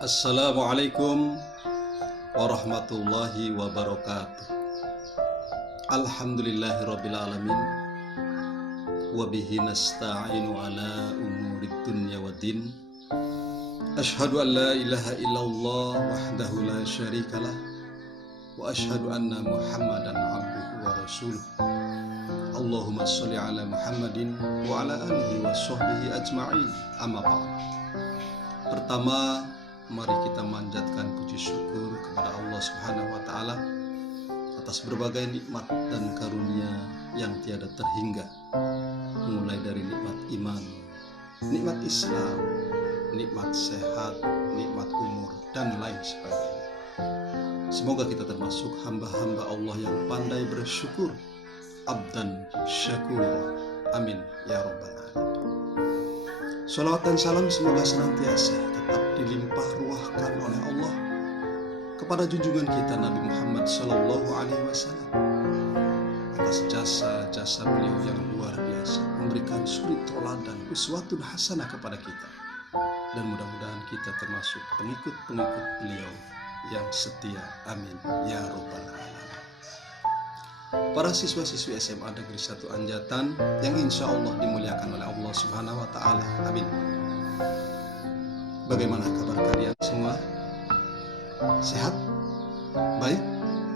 Assalamualaikum warahmatullahi wabarakatuh. Alhamdulillahirabbil alamin. Wa bihi nasta'inu ala umurid dunya waddin. Asyhadu an la ilaha illallah wahdahu la syarikalah wa asyhadu anna Muhammadan abduhu wa rasuluh. Allahumma sholli ala Muhammadin wa ala alihi wa sahbihi ajma'in. Amma ba'd. Pertama, mari kita manjatkan puji syukur kepada Allah Subhanahu wa taala atas berbagai nikmat dan karunia yang tiada terhingga, mulai dari nikmat iman, nikmat Islam, nikmat sehat, nikmat umur, dan lain sebagainya. Semoga kita termasuk hamba-hamba Allah yang pandai bersyukur, abdan syakura. Amin ya rabbal alamin. Shalawat dan salam semoga senantiasa tetap dilimpah ruahkan oleh Allah kepada junjungan kita Nabi Muhammad SAW atas jasa-jasa beliau yang luar biasa, memberikan suri toladan uswatun hasanah kepada kita, dan mudah-mudahan kita termasuk pengikut-pengikut beliau yang setia. Amin ya rabbal alamin. Para siswa-siswi SMA Negeri 1 Anjatan yang insya Allah dimuliakan oleh Allah Subhanahu wa taala. Amin. Bagaimana kabar kalian semua? Sehat? Baik?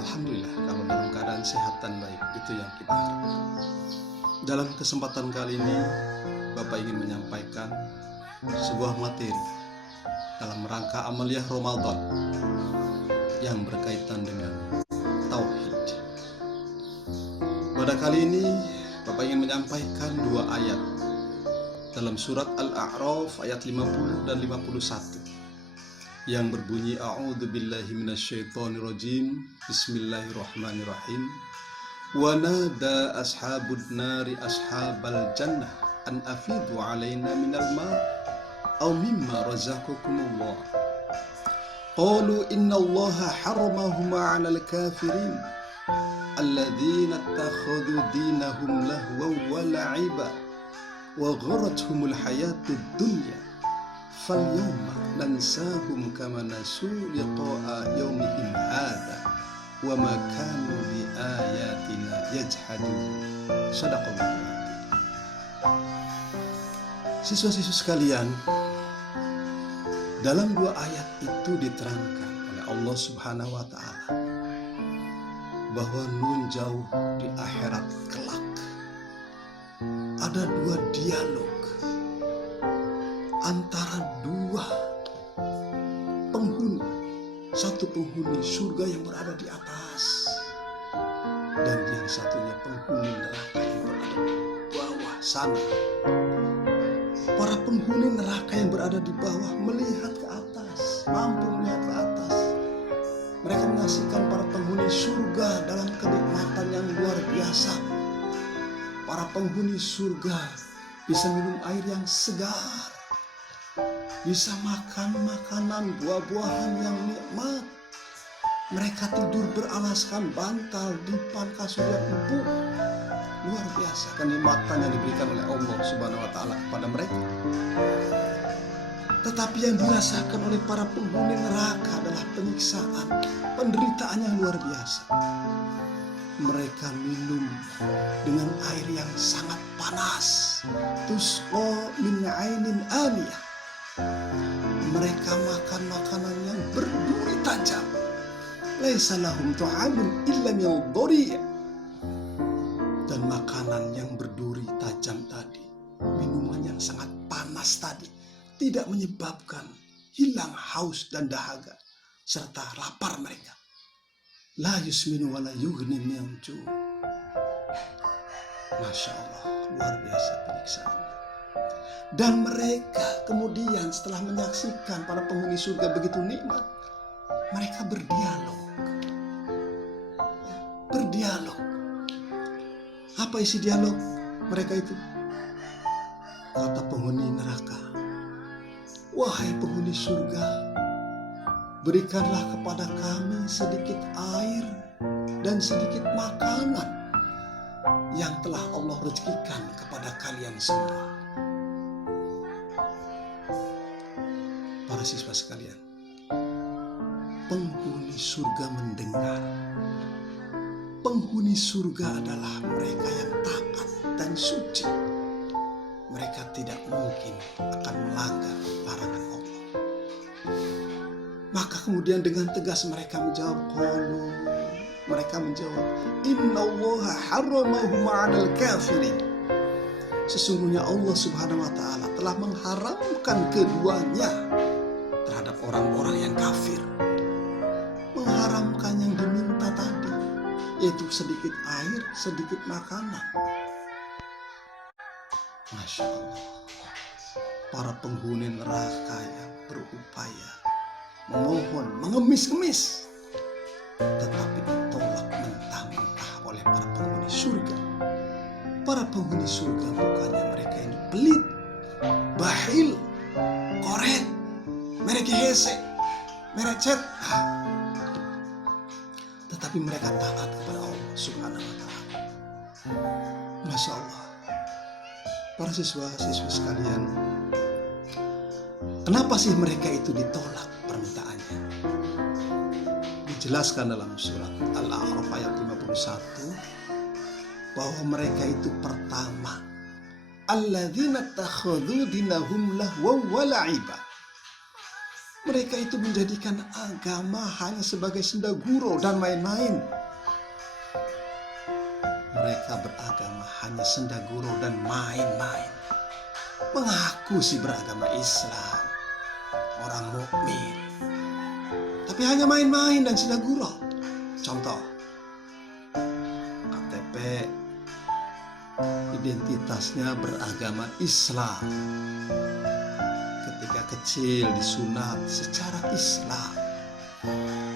Alhamdulillah, kalau dalam keadaan sehat dan baik, itu yang kita harapkan. Dalam kesempatan kali ini, Bapak ingin menyampaikan sebuah materi dalam rangka amaliyah Ramadan yang berkaitan dengan tauhid. Pada kali ini Bapak ingin menyampaikan dua ayat dalam surat Al-A'raf ayat 50 dan 51 yang berbunyi A'udzubillahi minasyaitonirrajim. Bismillahirrahmanirrahim. Wa nada ashabun nari ashabal jannah an afidu alaina minal ma' aw mimma razaqakumullah. Qalu innallaha harramahuma 'alal kafirin alladzina ittakhadhu dinahum lahwan wa la'iba wa gharratuhumul hayatud dunya falyawma nansahum kama nasu liqa'a yawmihim hadza wa ma kanu bi ayatina yajhadun. Shadaqallahu. Siswa-siswa sekalian, dalam dua ayat itu diterangkan oleh Allah Subhanahu wa taala bahwa nun jauh di akhirat kelak ada dua dialog antara dua penghuni, satu penghuni surga yang berada di atas dan yang satunya penghuni neraka yang berada di bawah sana. Para penghuni neraka yang berada di bawah melihat ke atas, mampu melihat ke atas. Mereka menyaksikan para penghuni surga dalam kenikmatan yang luar biasa. Para penghuni surga bisa minum air yang segar, bisa makan makanan buah-buahan yang nikmat. Mereka tidur beralaskan bantal, dipan, kasur yang empuk. Luar biasa kenikmatan yang diberikan oleh Allah Subhanahu wa taala kepada mereka. Tetapi yang dirasakan oleh para penghuni neraka adalah penyiksaan, penderitaan yang luar biasa. Mereka minum dengan air yang sangat panas. Tusqa min 'ainin aniyah. Mereka makan makanan yang berduri tajam. Laisa lahum ta'amun illa min dhari'. Dan makanan yang berduri tajam tadi, minuman yang sangat panas tadi, tidak menyebabkan hilang haus dan dahaga serta lapar mereka. La yusminu wa la yughni min ju'. Masya Allah, luar biasa penyiksaannya. Dan mereka kemudian setelah menyaksikan para penghuni surga begitu nikmat, mereka berdialog. Berdialog. Apa isi dialog mereka itu? Kata penghuni neraka, wahai penghuni surga, berikanlah kepada kami sedikit air dan sedikit makanan yang telah Allah rezekikan kepada kalian semua. Para siswa sekalian, surga mendengar. Penghuni surga adalah mereka yang taat dan suci. Mereka tidak mungkin akan melanggar larangan Allah. Maka kemudian dengan tegas mereka menjawab, mereka menjawab, innallaha harramahu 'alal kafirin. Sesungguhnya Allah Subhanahu wa taala telah mengharamkan keduanya terhadap orang-orang yang kafir. Mengharamkan yang diminta tadi, yaitu sedikit air, sedikit makanan. Masya Allah, para penghuni neraka yang berupaya memohon, mengemis-ngemis, tetapi ditolak mentah-mentah oleh para penghuni surga. Para penghuni surga bukannya mereka yang pelit, bahil, koret, mereka hese, merecet, tetapi mereka taat kepada Allah Subhanahu wa taala. Masya Allah. Para siswa-siswi sekalian, kenapa sih mereka itu ditolak permintaannya? Dijelaskan dalam surat Al-A'raf ayat 51 bahwa mereka itu pertama, alladzina takhadhu dinahum lahwa wa la'iba. Mereka itu menjadikan agama hanya sebagai senda gurau dan main-main. Mereka beragama hanya senda gurau dan main-main. Mengaku sih beragama Islam, orang mukmin, tapi hanya main-main dan senda gurau. Contoh, KTP identitasnya beragama Islam. Ketika kecil disunat secara Islam.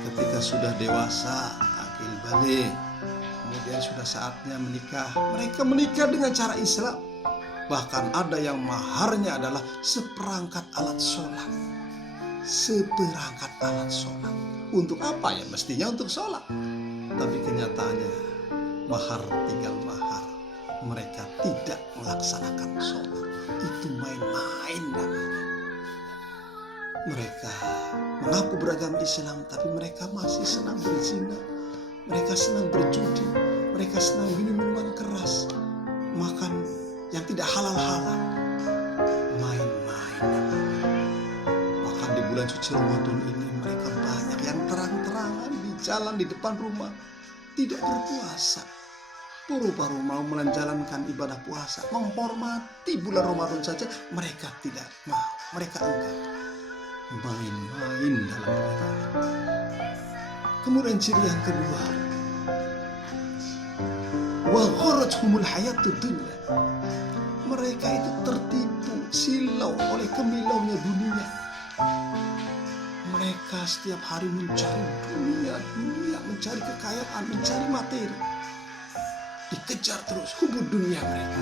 Ketika sudah dewasa, akil balik, kemudian sudah saatnya menikah, mereka menikah dengan cara Islam. Bahkan ada yang maharnya adalah seperangkat alat sholat. Seperangkat alat sholat. Untuk apa ya? Mestinya untuk sholat. Tapi kenyataannya mahar tinggal mahar. Mereka tidak melaksanakan sholat. Itu main-main namanya. Mereka mengaku beragama Islam, tapi mereka masih senang berzina. Mereka senang berjudi. Mereka senang minum minuman keras. Makan yang tidak halal-halal. Main-main namanya. Bahkan di bulan suci Ramadan ini mereka banyak yang terang-terangan di jalan di depan rumah tidak berpuasa. Buru-buru mau menjalankan ibadah puasa, menghormati bulan Ramadan saja, mereka tidak mau, mereka enggan. Main-main dalam agama. Kemudian ciri yang kedua, wa gharrathumul hayatud dunya. Mereka itu tertipu, silau oleh kemilaunya dunia. Mereka setiap hari mencari dunia, mencari kekayaan, mencari materi. Dikejar terus hubud dunia mereka.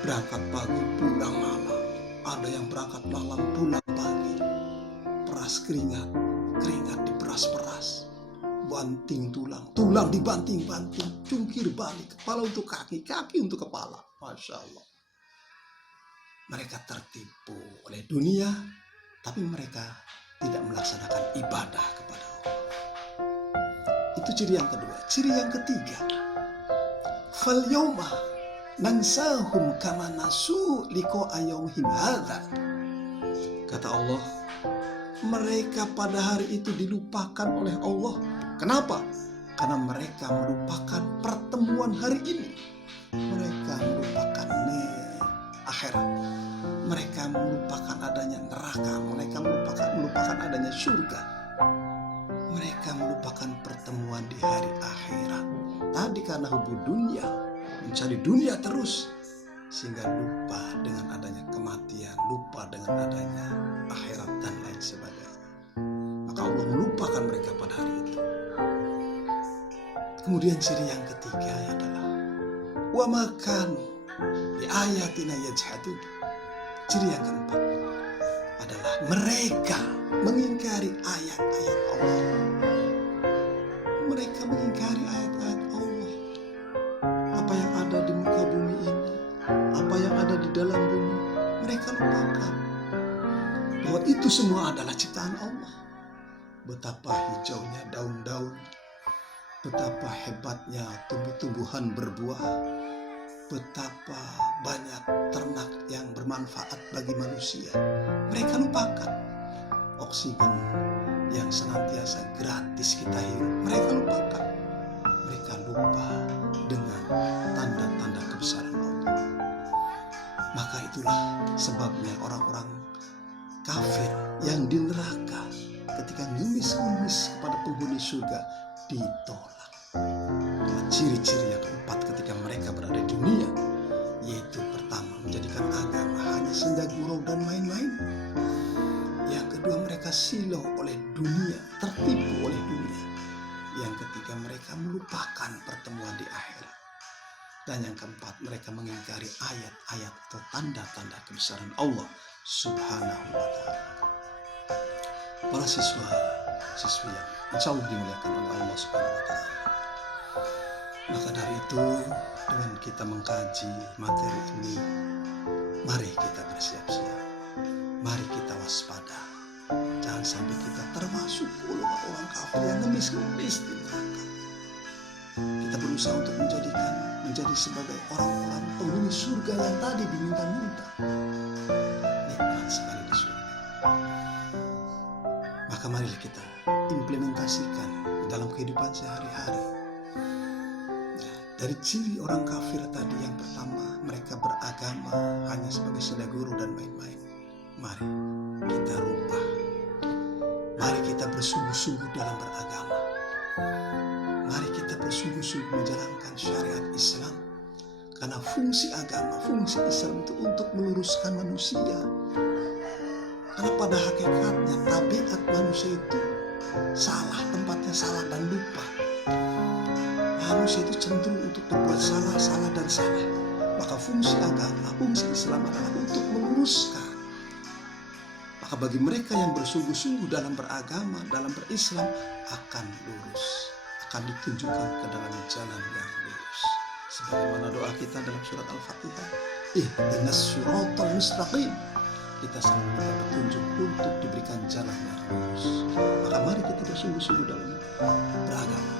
Berangkat pagi, pulang malam. Ada yang berangkat malam, pulang pagi. Peras keringat, keringat diperas-peras. Banting tulang, tulang dibanting-banting. Cungkir balik, kepala untuk kaki, kaki untuk kepala. Masya Allah. Mereka tertipu oleh dunia, tapi mereka tidak melaksanakan ibadah kepada Allah. Itu ciri yang kedua. Ciri yang ketiga, fal yauma nansahum kama nasu liqa yaumihim hadza. Kata Allah, mereka pada hari itu dilupakan oleh Allah. Kenapa? Karena mereka melupakan pertemuan hari ini. Mereka melupakan akhirat. Mereka melupakan adanya neraka. Mereka melupakan adanya surga. Mereka melupakan pertemuan di hari akhirat. Tadi karena hubud dunia, mencari dunia terus, sehingga lupa dengan adanya kematian, lupa dengan adanya akhirat dan lain sebagainya. Maka Allah melupakan mereka pada hari itu. Kemudian ciri yang ketiga adalah wa makanu bi ayatina yajhadun. Ciri yang keempat adalah mereka mengingkari ayat-ayat Allah. Mereka mengingkari ayat-ayat Allah. Apa yang ada di muka bumi ini, apa yang ada di dalam bumi, mereka lupakan bahwa itu semua adalah ciptaan Allah. betapa hijaunya daun-daun, betapa hebatnya tumbuh-tumbuhan berbuah, betapa banyak ternak yang bermanfaat bagi manusia. Mereka lupakan oksigen yang senantiasa gratis kita hirup. Mereka lupakan. Mereka lupa dengan tanda-tanda kebesaran Allah. Maka itulah sebabnya orang-orang kafir yang di neraka ketika ngemis-ngemis kepada penghuni surga ditolak. Ciri-ciri yang keempat ketika mereka berada di dunia, yaitu pertama, menjadikan agama hanya senda gurau dan main-main. Yang kedua, mereka silau oleh dunia, tertipu oleh dunia. Yang ketiga, mereka melupakan pertemuan di akhirat. Dan yang keempat, mereka mengingkari ayat-ayat atau tanda-tanda kebesaran Allah Subhanahu wa ta'ala. Para siswa-siswi yang insya Allah dimuliakan oleh Allah Subhanahu wa ta'ala. Maka dari itu, dengan kita mengkaji materi ini, mari kita bersiap-siap. Mari kita waspada. Jangan sampai kita termasuk golongan orang kafir yang ngemis-ngemis di neraka. Kita berusaha untuk menjadi sebagai orang-orang penghuni surga yang tadi diminta-minta. Nikmat sekali di surga. Maka marilah kita implementasikan dalam kehidupan sehari-hari. Dari ciri orang kafir tadi, yang pertama, mereka beragama hanya sebagai senda guru dan main-main. Mari kita rubah. Mari kita bersungguh-sungguh dalam beragama. Mari kita bersungguh-sungguh menjalankan syariat Islam. Karena fungsi agama, fungsi Islam itu untuk meluruskan manusia. Karena pada hakikatnya tabiat manusia itu salah, tempatnya salah dan lupa. Manusia itu cenderung untuk berbuat salah dan salah. Maka fungsi agama, fungsi Islam adalah untuk meluruskan. Maka bagi mereka yang bersungguh-sungguh dalam beragama, dalam berislam, akan lurus, akan ditunjukkan ke dalam jalan yang lurus. Sebagaimana doa kita dalam surat Al-Fatihah, ihdinas siratal mustaqim. Kita selalu minta petunjuk untuk diberikan jalan yang lurus. Maka mari kita bersungguh-sungguh dalam beragama.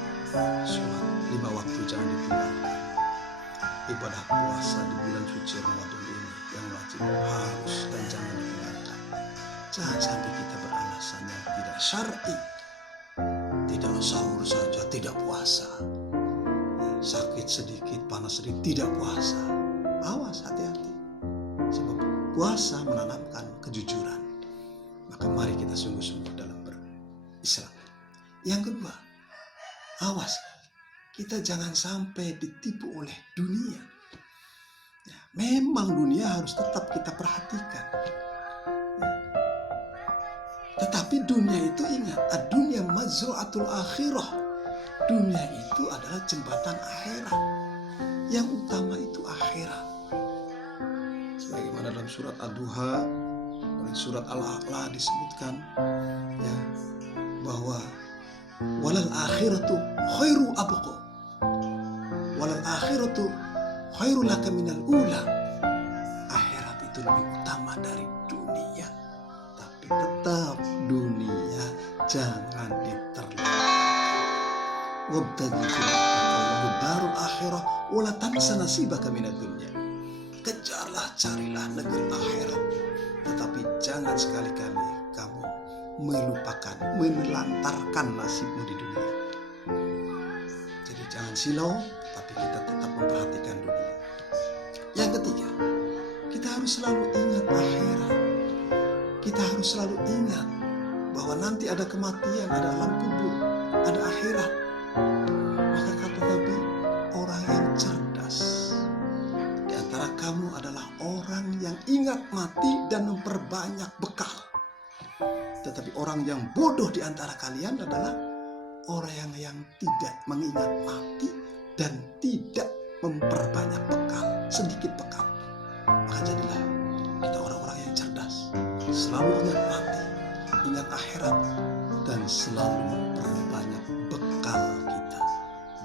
Sholat 5 waktu jangan ditinggalkan. Ibadah puasa di bulan suci Ramadan ini yang wajib harus dan jangan ditinggalkan. Jangan sampai kita beralasan yang tidak syar'i. Tidak sahur saja, tidak puasa. Sakit sedikit, panas sedikit, tidak puasa. Awas, hati-hati. Sebab puasa menanamkan kejujuran. Maka mari kita sungguh-sungguh dalam berislam. Yang kedua, awas, kita jangan sampai ditipu oleh dunia. Ya, memang dunia harus tetap kita perhatikan. Ya. Tetapi dunia itu ingat, ad-dunya mazru'atul akhirah. Dunia itu adalah jembatan akhirat. Yang utama itu akhirat. Sebagaimana dalam surat Ad-Duha, dalam surat Al-A'la disebutkan ya, bahwa walal akhiratu khairu abqa, walal akhiratu khairu laka minal ula. Akhirat itu lebih utama dari dunia. Tapi tetap dunia jangan diterlewatkan. Wabtaghi fima darul akhirah wala tansa nasibaka minad dunya. Kejarlah, carilah negeri akhirat, tetapi jangan sekali-kali kamu melupakan, menelantarkan nasibmu di dunia. Jadi jangan silau, tapi kita tetap memperhatikan dunia. Yang ketiga, kita harus selalu ingat akhirat. Kita harus selalu ingat bahwa nanti ada kematian, ada alam kubur, ada akhirat. Maka kata Nabi, orang yang cerdas di antara kamu adalah orang yang ingat mati dan memperbanyak bekal. Tetapi orang yang bodoh di antara kalian adalah orang yang tidak mengingat mati dan tidak memperbanyak bekal, sedikit bekal. Maka jadilah kita orang-orang yang cerdas, selalu ingat mati, ingat akhirat, dan selalu memperbanyak bekal kita,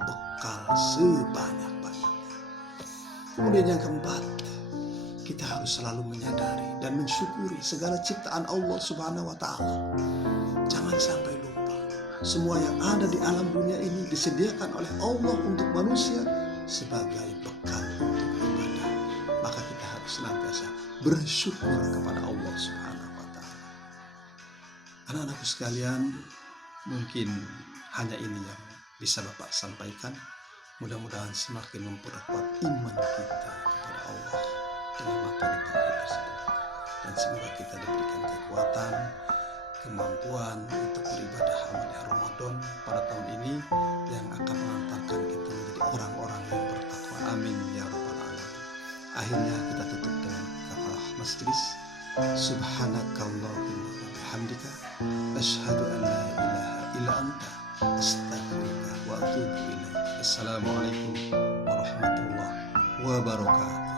bekal sebanyak-banyaknya. Kemudian yang keempat, kita harus selalu menyadari dan mensyukuri segala ciptaan Allah Subhanahu wa ta'ala. Jangan sampai lupa semua yang ada di alam dunia ini disediakan oleh Allah untuk manusia sebagai bekal untuk ibadah. Maka kita harus senantiasa bersyukur kepada Allah Subhanahu wa Ta'ala. Anak-anakku sekalian, mungkin hanya ini yang bisa Bapak sampaikan. Mudah-mudahan semakin memperkuat iman kita kepada Allah dengan materi tauhid tersebut. Dan semoga kita diberikan kekuatan, kemampuan untuk beribadah amal Ramadan pada tahun ini yang akan mengantarkan kita menjadi orang-orang yang bertakwa. Amin ya rabbal alamin. Akhirnya kita tutup dengan kafarah majelis. Subhanakallahumma wa bihamdika asyhadu an la ilaha illa anta astaghfiruka wa atubu ilaik. Assalamualaikum warahmatullahi wabarakatuh.